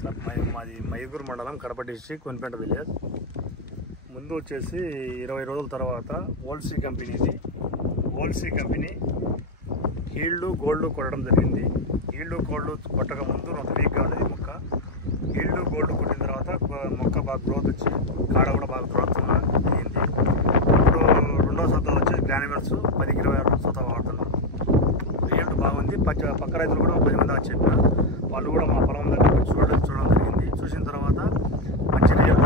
Sir మాది మైగూరు మండలం Kadapa district కొనిపేట village. ముందు వచ్చేసి 20 రోజుల తర్వాత ఓల్సీ కంపెనీ ఈల్డ్ గోల్డ్ కొట్టడం జరిగింది. ఈల్డ్ గోల్డ్ కొట్టక ముందు ఒక వీక్గా ఉండేది మొక్క. ఈల్డ్ గోల్డ్ కొట్టిన తర్వాత మొక్క బాగా గ్రోత్ వచ్చి కాడ కూడా బాగా గ్రోత్ అయింది. ఇప్పుడు రెండో సొంత వచ్చి గ్రాన్యువల్స్ 10-20 సొంత వాడుతున్నాం. రిజల్ట్ బాగుంది. పక్క రైతులు కూడా 10 మంది చెప్పిన వాళ్ళు కూడా మా పొలం దగ్గర చూడడం జరిగింది. చూసిన తర్వాత మంచి రిజల్ట్